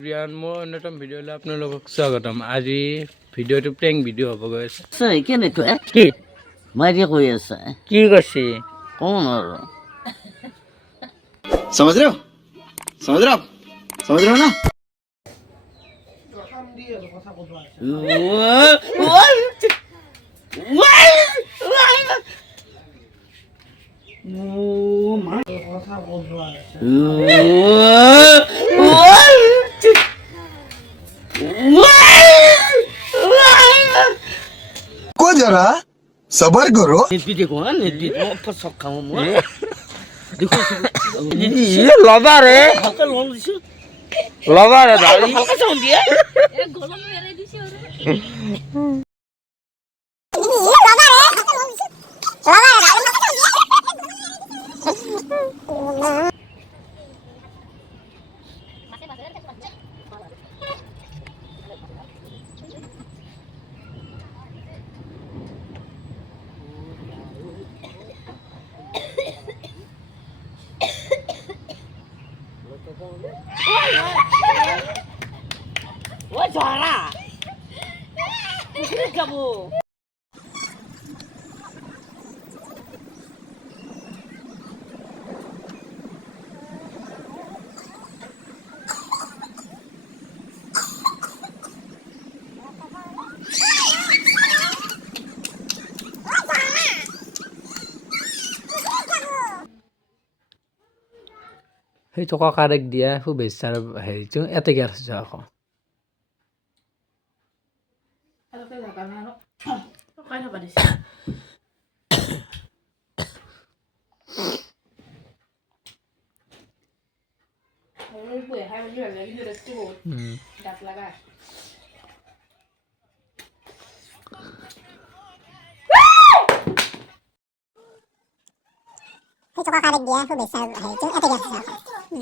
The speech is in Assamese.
প্ৰিয়ান মোৰ অন্যতম ভিডিঅ'লৈ আপোনালোকক স্বাগতম। আজি ভিডিঅ'টো প্ৰেংক ভিডিঅ' হ'ব গৈ আছে। কেনেকুৱা কি মাৰিয়ে কৈ আছে কি কৈছে কোন আৰু समझ रहे हो समझ रहे हो समझ रहे हो ना को जरा सबर करो দেখো নেটবিট মই চক খাওঁ মই দেখো লবাৰে ভালকে লোন দিছো লবাৰে দালি ভালকে চাউন দিয়ে গলম মেৰে দিছি ওৰে ওই ঝৰা পুকুৰে যাবো সেই টকা কাৰেক দিয়া শুভেচ্ছাৰ হেৰিটো এতেকে আছে আকৌ টকা কাৰেক দিয়া শুভেচ্ছা হেৰিটো এতেকে আছে আকৌ